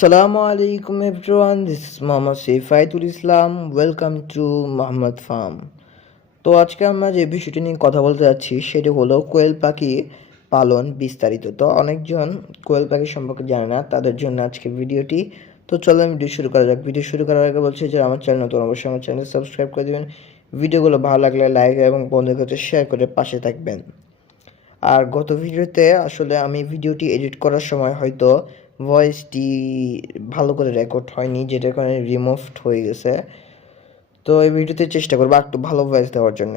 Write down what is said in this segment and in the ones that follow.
Assalamu alaikum everyone, this is Muhammad Saifaitul Islam. Welcome to Muhammad Farm. তো আজকে আমরা যে বিষয়টি নিয়ে কথা বলতে যাচ্ছি সেটি হলো কোয়েল পাখি পালন বিস্তারিত। তো অনেকজন কোয়েল পাখি সম্পর্কে জানে না, তাদের জন্য আজকে ভিডিওটি। তো চলো ভিডিও শুরু করা যাক। ভিডিও শুরু করার আগে বলছি যে আমার চ্যানেল নতুন, অবশ্যই আমার চ্যানেল সাবস্ক্রাইব করে দেবেন। ভিডিওগুলো ভালো লাগলে লাইক এবং বন্ধুদের কাছে শেয়ার করে পাশে থাকবেন। আর গত ভিডিওতে আসলে আমি ভিডিওটি এডিট করার সময় হয়তো ভয়েসটি ভালো করে রেকর্ড হয়নি, যেটার কারণে রিমুভড হয়ে গেছে। তো এই ভিডিওতে চেষ্টা করবো একটু ভালো ভয়েস দেওয়ার জন্য।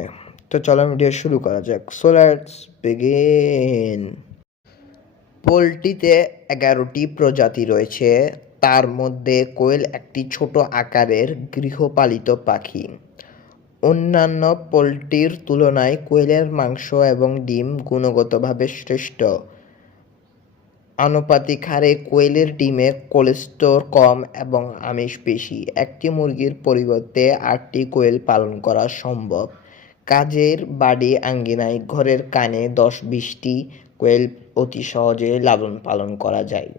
তো চলো ভিডিও শুরু করা যাক। So let's begin. পোলট্রিতে 11টি প্রজাতি রয়েছে, তার মধ্যে কোয়েল একটি ছোট আকারের গৃহপালিত পাখি। অন্যান্য পোলট্রির তুলনায় কোয়েলের মাংস এবং ডিম গুণগতভাবে শ্রেষ্ঠ। আনুপাতিক হারে কোয়েলের ডিমে কোলেস্টেরল কম এবং আমিষ বেশি। একটি মুরগির পরিবর্তে 8টি কোয়েল পালন করা সম্ভব। কাজের বাড়ি আঙ্গিনায় ঘরের কানে 10-20টি কোয়েল অতি সহজে লালন পালন করা যায়।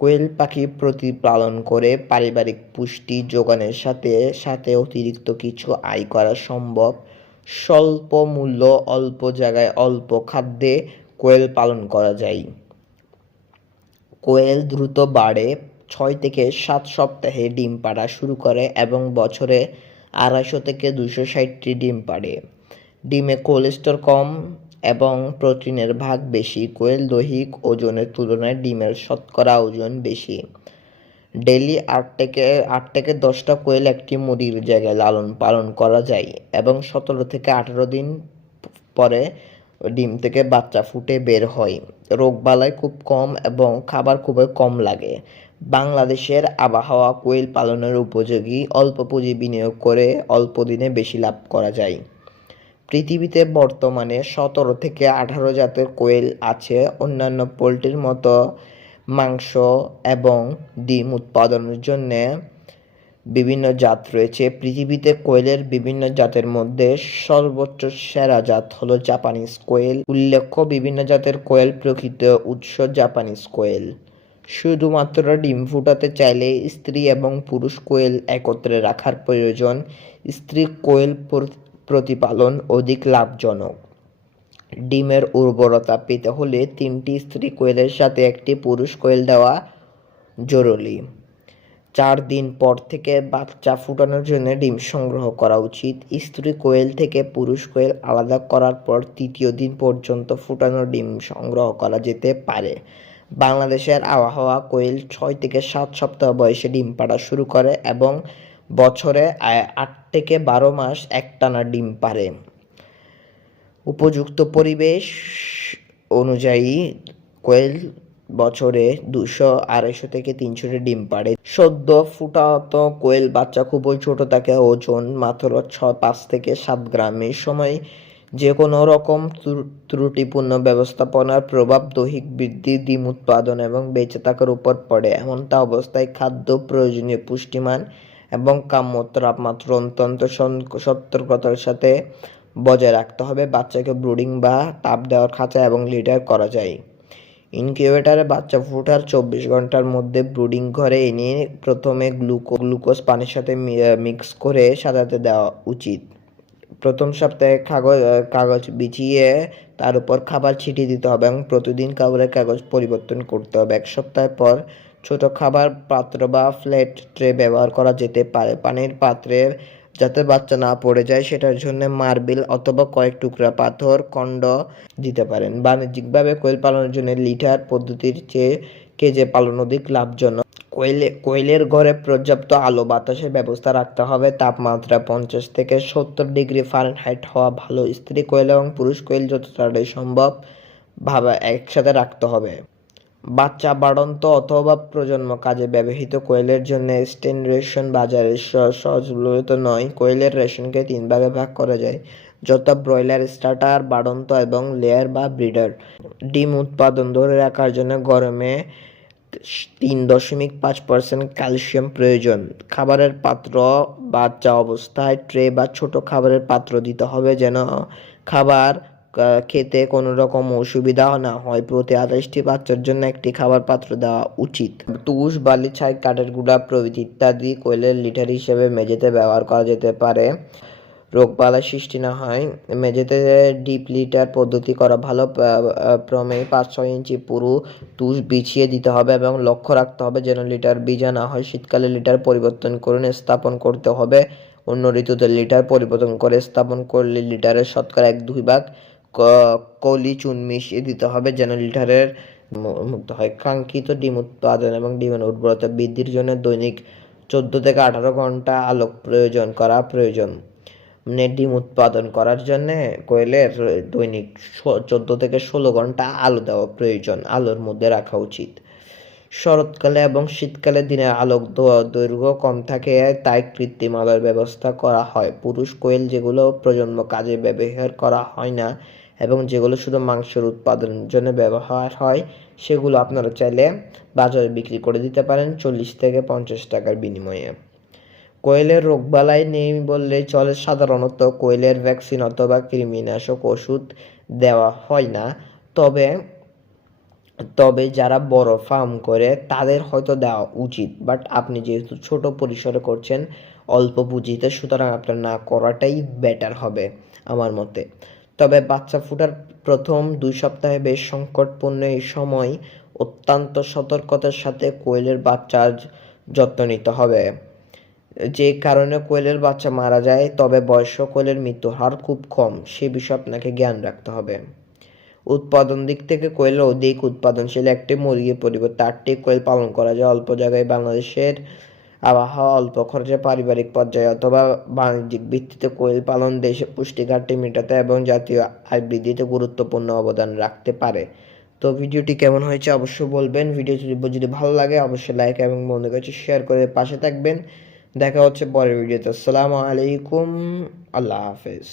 কোয়েল পাখি প্রতিপালন করে পারিবারিক পুষ্টি যোগানের সাথে সাথে অতিরিক্ত কিছু আয় করা সম্ভব। স্বল্প মূল্য, অল্প জায়গায় অল্প খাদ্যে কোয়েল পালন করা যায়। কোয়েল দ্রুত বাড়ে, 6 থেকে 7 সপ্তাহে ডিম পাড়া শুরু করে এবং বছরে 250 থেকে 260টি ডিম পাড়ে। ডিমে কোলেস্টেরল কম এবং প্রোটিনের ভাগ বেশি। কোয়েল দৈহিক ওজনের তুলনায় ডিমের শতকরা ওজন বেশি। ডেইলি 8 থেকে 10টা কোয়েল একটি মুরগির জায়গায় লালন পালন করা যায় এবং 17 থেকে 18 দিন পরে ডিম থেকে বাচ্চা ফুটে বের হয়। রোগবালাই খুব কম এবং খাবার খুবই কম লাগে। বাংলাদেশের আবহাওয়া কোয়েল পালনের উপযোগী, অল্প পুঁজি বিনিয়োগ করে অল্প দিনে বেশি লাভ করা যায়। পৃথিবীতে বর্তমানে 17 থেকে 18 জাতের কোয়েল আছে। অন্যান্য পোলট্রির মতো মাংস এবং ডিম উৎপাদনের জন্য বিভিন্ন জাত রয়েছে। পৃথিবীতে কোয়েলের বিভিন্ন জাতের মধ্যে সর্বোচ্চ সেরা জাত হলো জাপানিজ কোয়েল। উল্লেখ্য, বিভিন্ন জাতের কোয়েল প্রকৃত উৎস জাপানিজ কোয়েল। শুধুমাত্র ডিম ফুটাতে চাইলে স্ত্রী এবং পুরুষ কোয়েল একত্রে রাখার প্রয়োজন। স্ত্রী কোয়েল প্রতিপালন অধিক লাভজনক। ডিমের উর্বরতা পেতে হলে 3টি স্ত্রী কোয়েলের সাথে একটি পুরুষ কোয়েল দেওয়া জরুরি। 4 দিন পর থেকে বাচ্চা ফুটানোর জন্য ডিম সংগ্রহ করা উচিত। স্ত্রী কোয়েল থেকে পুরুষ কোয়েল আলাদা করার পর 3য় দিন পর্যন্ত ফুটানো ডিম সংগ্রহ করা যেতে পারে। বাংলাদেশের আবহাওয়া কোয়েল 6 থেকে 7 সপ্তাহ বয়সে ডিম পাড়া শুরু করে এবং বছরে 8 থেকে 12 মাস একটানা ডিম পাড়ে। উপযুক্ত পরিবেশ অনুযায়ী কোয়েল বছরে 200-250 থেকে 300টি ডিম পাড়ে। সদ্য ফুটাত কোয়েল বাচ্চা খুবই ছোট থাকে, ওজন মাত্র 5 থেকে 7 গ্রাম। এই সময় যে কোনো রকম ত্রুটিপূর্ণ ব্যবস্থাপনার প্রভাব দৈহিক বৃদ্ধি, ডিম উৎপাদন এবং বেঁচে থাকার উপর পড়ে। এমনটা অবস্থায় খাদ্য, প্রয়োজনীয় পুষ্টিমান এবং কাম্য তাপমাত্রা অত্যন্ত সতর্কতার সাথে বজায় রাখতে হবে। বাচ্চাকে ব্রুডিং বা তাপ দেওয়ার খাঁচা এবং লিটার করা যায়। ইনকিউবেটরে বাচ্চা ফোটার 24 ঘন্টার মধ্যে ব্রুডিং ঘরে এনে প্রথমে গ্লুকোজ পানির সাথে মিক্স করে সাজাতে দেওয়া উচিত। প্রথম সপ্তাহে কাগজ বিছিয়ে তার উপর খাবার ছিটিয়ে দিতে হবে এবং প্রতিদিন খাবারের কাগজ পরিবর্তন করতে হবে। 1 সপ্তাহ পর ছোট খাবার পাত্র বা ফ্ল্যাট ট্রে ব্যবহার করা যেতে পারে। পানির পাত্রে যাতে বাচ্চা না পড়ে যায় সেটার জন্য মার্বেল অথবা কয়েক টুকরা পাথর খণ্ড দিতে পারেন। বাণিজ্যিকভাবে কোয়েল পালনের জন্য লিটার পদ্ধতির চেয়ে কেজে পালন অধিক লাভজনক। কোয়েলের ঘরে পর্যাপ্ত আলো বাতাসের ব্যবস্থা রাখতে হবে। তাপমাত্রা 50 থেকে 70 ডিগ্রি ফারেনহাইট হওয়া ভালো। স্ত্রী কোয়েল এবং পুরুষ কোয়েল যত তাড়াতাড়ি সম্ভব ভাবে একসাথে রাখতে হবে। বাচ্চা বাড়ন্ত অথবা প্রজন্ম কাজে ব্যবহৃত কোয়েলের জন্য স্ট্যান্ড রেশন বাজারে সহজলভ্য নয়। কোয়েলের রেশনকে 3 ভাগে ভাগ করা যায়, যথা ব্রয়লার, স্টার্টার, বাড়ন্ত এবং লেয়ার বা ব্রিডার। ডিম উৎপাদন ধরে রাখার জন্য গরমে 3.5% ক্যালসিয়াম প্রয়োজন। খাবারের পাত্র বাচ্চা অবস্থায় ট্রে বা ছোট খাবারের পাত্র দিতে হবে যেন খাবার খেতে কোনো রকম অসুবিধা না হয় প্রতি 28টি বাচ্চার জন্য একটি খাবার পাত্র দেওয়া উচিত। তুষ, বালি, ছাই, কাঠের গুঁড়া প্রভৃতি ইত্যাদি কোয়েলের লিটার হিসেবে মেঝেতে ব্যবহার করা যেতে পারে। রোগবালাই সৃষ্টি না হয় মেঝেতে ডিপ লিটার পদ্ধতি করা ভালো। ক্রমে 5-6 ইঞ্চি পুরু তুষ বিছিয়ে দিতে হবে এবং লক্ষ্য রাখতে হবে যেন লিটার ভিজা না হয়। শীতকালে লিটার পরিবর্তন করে স্থাপন করতে হবে। অন্য ঋতুতে লিটার পরিবর্তন করে স্থাপন করলে লিটারের শতকরা 1-2 ভাগ কলি চুন মিশিয়ে দিতে হবে যেন লিটারের মুক্ত হয়। কাঙ্ক্ষিত ডিম উৎপাদন এবং ডিমের উর্বরতা বৃদ্ধির জন্য দৈনিক 14 থেকে 18 ঘন্টা আলোক প্রয়োজন। ডিম উৎপাদন করার জন্য কোয়েলের দৈনিক 14 থেকে 16 ঘন্টা আলো দেওয়া প্রয়োজন, আলোর মধ্যে রাখা উচিত। শরৎকালে এবং শীতকালে দিনের আলোক দৈর্ঘ্য কম থাকে, তাই কৃত্রিম আলোর ব্যবস্থা করা হয়। পুরুষ কোয়েল যেগুলো প্রজনন কাজে ব্যবহার করা হয় না এবং যেগুলো শুধু মাংসের উৎপাদনের জন্য ব্যবহার হয় সেগুলো আপনারা চাইলে বাজারে বিক্রি করে দিতে পারেন 40 থেকে 50 টাকার বিনিময়ে। কোয়েলের রোগবালাই নেই বললেই চলে। সাধারণত কোয়েলের ভ্যাকসিন অথবা কৃমিনাশক ওষুধ দেওয়া হয় না, তবে যারা বড় ফার্ম করে তাদের হয়তো দেওয়া উচিত, বাট আপনি যেহেতু ছোট পরিসরে করছেন অল্প পুঁজিতে, সুতরাং আপনার না করাটাই বেটার হবে আমার মতে। তবে বাচ্চা ফোটার প্রথম 2 সপ্তাহে বেশ সংকটপূর্ণ। এই সময় অত্যন্ত সতর্কতার সাথে কোয়েলের বাচ্চার যত্ন নিতে হবে, যে কারণে কোয়েলের বাচ্চা মারা যায়। তবে বয়স্ক কোয়েলের মৃত্যুর হার খুব কম, সে বিষয়ে আপনাকে জ্ঞান রাখতে হবে। উৎপাদন দিক থেকে কোয়েলের অধিক উৎপাদনশীল একটি মুরগির পরিবর্তে 8টি কোয়েল পালন করা যায় অল্প জায়গায়। বাংলাদেশের আবহাওয়া, অল্প খরচে, পারিবারিক পর্যায়ে অথবা বাণিজ্যিক ভিত্তিতে কোয়েল পালন দেশে পুষ্টি ঘাটতি মেটাতে এবং জাতীয় আয় বৃদ্ধিতে গুরুত্বপূর্ণ অবদান রাখতে পারে। তো ভিডিওটি কেমন হয়েছে অবশ্যই বলবেন। ভিডিওটি যদি ভালো লাগে অবশ্যই লাইক এবং বন্ধুদের কাছে শেয়ার করে পাশে থাকবেন। দেখা হচ্ছে পরের ভিডিওতে। আসসালামু আলাইকুম, আল্লাহ হাফেজ।